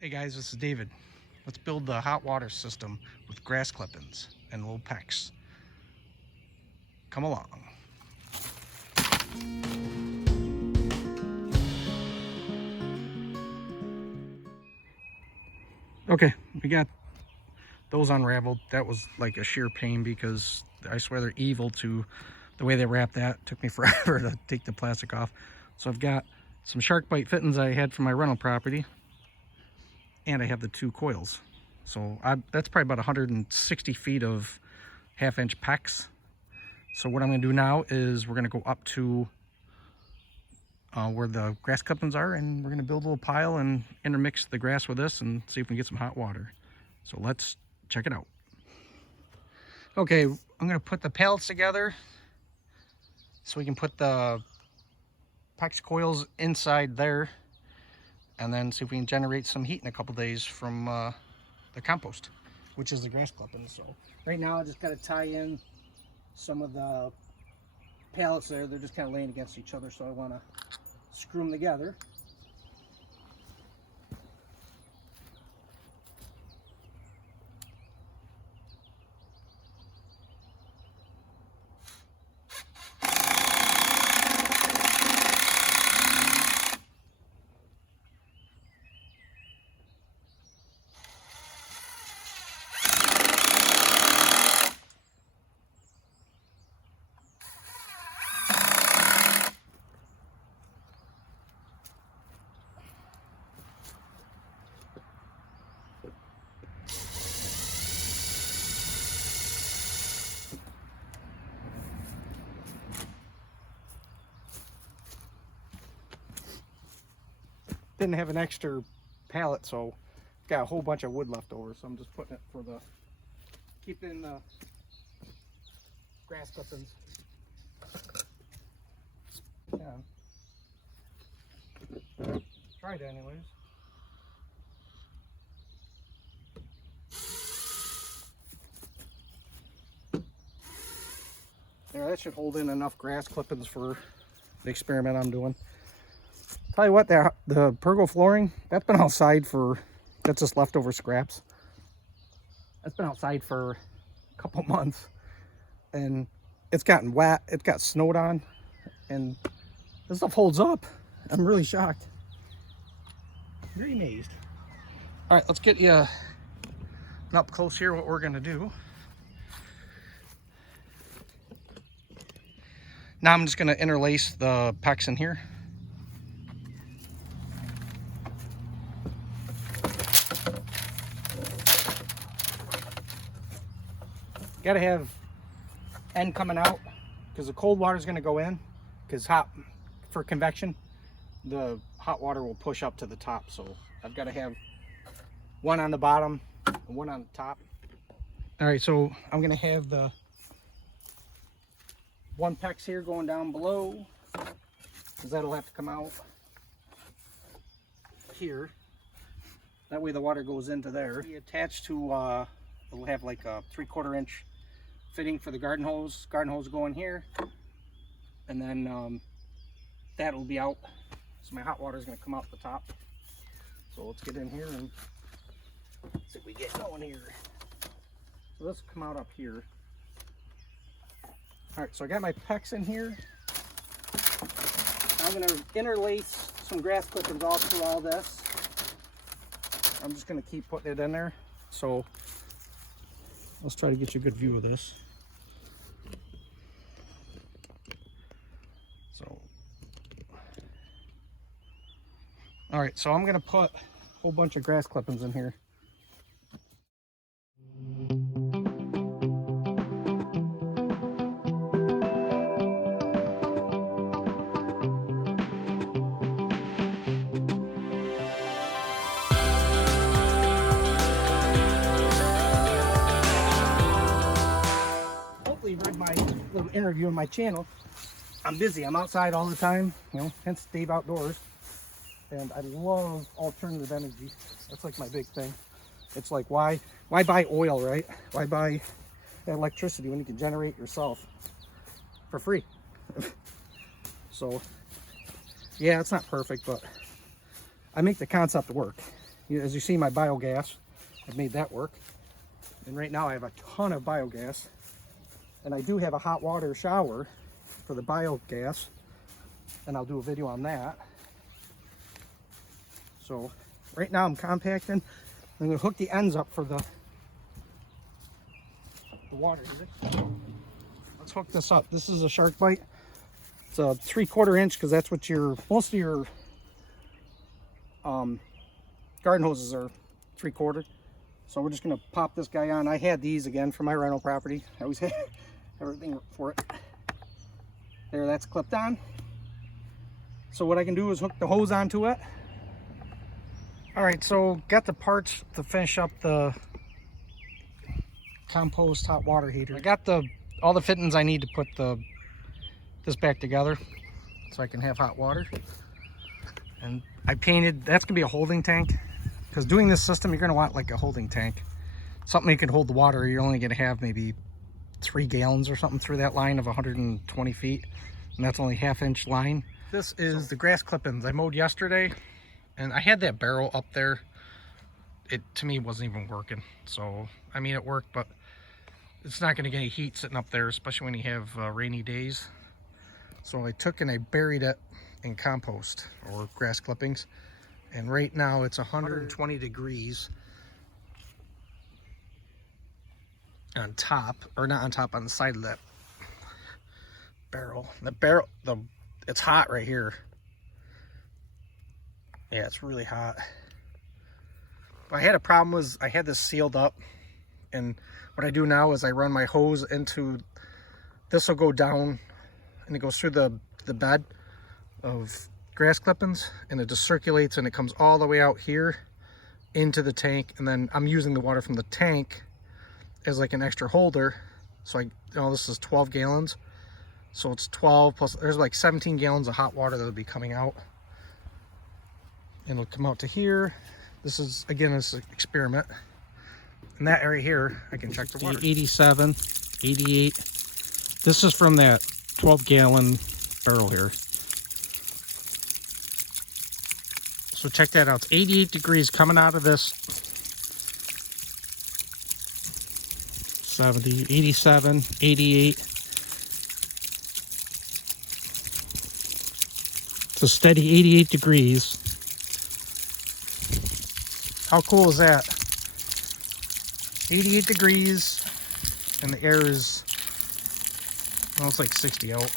Hey guys, this is David. Let's build the hot water system with grass clippings and little pecks. Come along. Okay, we got those unraveled. That was like a sheer pain because I swear they're evil to the way they wrapped that. It took me forever to take the plastic off. So I've got some shark bite fittings I had from my rental property, and I have the 2 coils. So that's probably about 160 feet of 1/2-inch pecks. So what I'm going to do now is we're going to go up to where the grass clippings are, and we're going to build a little pile and intermix the grass with this and see if we can get some hot water. So let's check it out. Okay, I'm going to put the pallets together so we can put the PEX coils inside there, and then see if we can generate some heat in a couple days from the compost, which is the grass clippings. So right now I just got to tie in some of the pallets there. They're just kind of laying against each other, so I want to screw them together. Didn't have an extra pallet, so got a whole bunch of wood left over, so I'm just putting it for the keeping the grass clippings. Yeah. Tried anyways. Yeah, that should hold in enough grass clippings for the experiment I'm doing. Tell you what, the pergo flooring, that's been outside for, that's just leftover scraps. That's been outside for a couple months, and it's gotten wet, it got snowed on, and this stuff holds up. I'm really shocked. Very amazed. All right, let's get you up close here what we're gonna do. Now I'm just gonna interlace the PEX in here. Got to have end coming out because the cold water is going to go in, because for convection the hot water will push up to the top. So I've got to have one on the bottom and one on the top. All right, so I'm going to have the one PEX here going down below, because that'll have to come out here. That way the water goes into there. Be attached to it'll have like a 3/4 inch fitting for the garden hose. Garden hose will go in here, and then that will be out. So my hot water is going to come out the top. So let's get in here and see if we get going here. So let's come out up here. All right, so I got my PEX in here. I'm going to interlace some grass clippings all through all this. I'm just going to keep putting it in there. So let's try to get you a good view of this. So, all right, so I'm going to put a whole bunch of grass clippings in here. Hopefully you read my little interview on my channel. I'm busy, I'm outside all the time, you know, hence Dave Outdoors. And I love alternative energy. That's like my big thing. It's like, why buy oil, right? Why buy electricity when you can generate yourself for free? So yeah, it's not perfect, but I make the concept work. As you see, my biogas, I've made that work. And right now I have a ton of biogas. And I do have a hot water shower for the biogas. And I'll do a video on that. So right now I'm compacting. I'm going to hook the ends up for the water heater. Let's hook this up. This is a shark bite. It's a 3/4 inch because that's what most of your garden hoses are 3/4. So we're just going to pop this guy on. I had these again for my rental property. I always had everything for it. There, that's clipped on. So what I can do is hook the hose onto it. All right, so got the parts to finish up the compost hot water heater. I got all the fittings I need to put this back together so I can have hot water. And I painted, that's gonna be a holding tank, because doing this system you're gonna want like a holding tank, something you can hold the water. You're only gonna have maybe 3 gallons or something through that line of 120 feet, and that's only 1/2 inch line. This is the grass clippings I mowed yesterday, and I had that barrel up there. It to me wasn't even working. So I mean, it worked, but it's not going to get any heat sitting up there, especially when you have rainy days. So I took and I buried it in compost or grass clippings, and right now it's 120 degrees on top, or not on top, on the side of that barrel. It's hot right here. Yeah, it's really hot. But I had a problem was I had this sealed up, and what I do now is I run my hose into, this will go down and it goes through the bed of grass clippings, and it just circulates and it comes all the way out here into the tank, and then I'm using the water from the tank as like an extra holder. So this is 12 gallons. So it's 12 plus, there's like 17 gallons of hot water that'll be coming out. And it'll come out to here. This is, again, this is an experiment. In that area here, I can check the water. 87, 88. This is from that 12 gallon barrel here. So check that out. It's 88 degrees coming out of this. 70, 87, 88. It's a steady 88 degrees. How cool is that? 88 degrees, and the air is, well, it's like 60 out.